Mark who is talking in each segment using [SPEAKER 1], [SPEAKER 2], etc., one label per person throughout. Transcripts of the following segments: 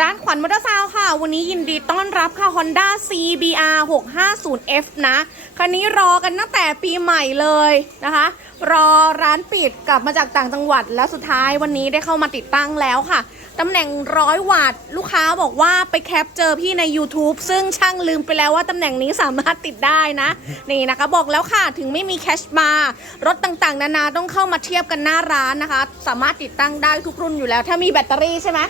[SPEAKER 1] ร้านขวัญมอเตอร์ไซค์ค่ะ วันนี้ยินดีต้อนรับค่ะ Honda CBR 650F นะ คันนี้รอกันตั้งแต่ปีใหม่เลยนะคะ รอร้านปิดกลับมาจากต่างจังหวัด แล้วสุดท้ายวันนี้ได้เข้ามาติดตั้งแล้วค่ะ ตำแหน่งร้อยวัตต์ลูกค้าบอกว่าไปแคปเจอพี่ใน YouTube ซึ่งช่างลืมไปแล้วว่าตำแหน่งนี้สามารถติดได้นะ นี่นะคะบอกแล้วค่ะ ถึงไม่มีแคชบาร์รถต่างๆ นานาต้องเข้ามาเทียบกันหน้าร้านนะคะ สามารถติดตั้งได้ทุกรุ่นอยู่แล้ว ถ้ามีแบตเตอรี่ใช่ไหม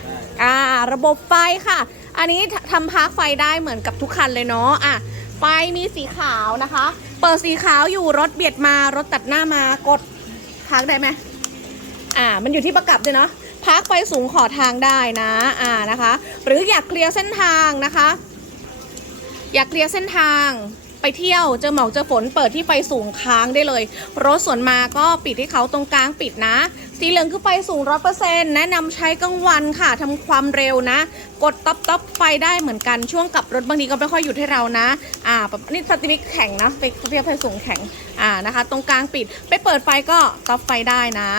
[SPEAKER 1] อ่าระบบไฟค่ะ อันนี้ทำพาร์คไฟได้เหมือนกับทุกคันเลยเนาะอะไฟมีสีขาวนะคะ เปิดสีขาวอยู่รถเบียดมารถตัดหน้ามากดพาร์คได้ไหมอ่า มันอยู่ที่ประกับด้วยเนาะพักไฟสูงขอทางได้นะอ่านะคะ หรืออยากเคลียร์เส้นทางนะคะ อยากเคลียร์เส้นทาง ไปเที่ยวเจอหมอกเจอฝนเปิดที่ไฟสูงค้างได้เลย รถส่วนมาก็ปิดให้เขาตรงกลางปิดนะ สีเหลืองคือไฟสูงร้อเปอร์เซ็นต์แนะนำใช้กลางวันค่ะทำความเร็วนะ กดต๊อปต๊อปไฟได้เหมือนกันช่วงกลับรถบางทีก็ไม่ค่อยหยุดให้เรานะ อ่าแบบนี่สติมิกแข็งนะไปเทียบไฟสูงแข็งอ่านะคะ ตรงกลางปิดไปเปิดไฟก็ต๊อปไฟได้นะ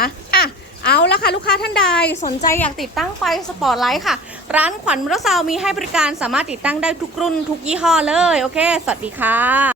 [SPEAKER 1] เอาละค่ะลูกค้าท่านใดสนใจอยากติดตั้งไฟสปอร์ตไลท์ค่ะ ร้านขวัญมรสาวมีให้บริการสามารถติดตั้งได้ทุกรุ่นทุกยี่ห้อเลย โอเค สวัสดีค่ะ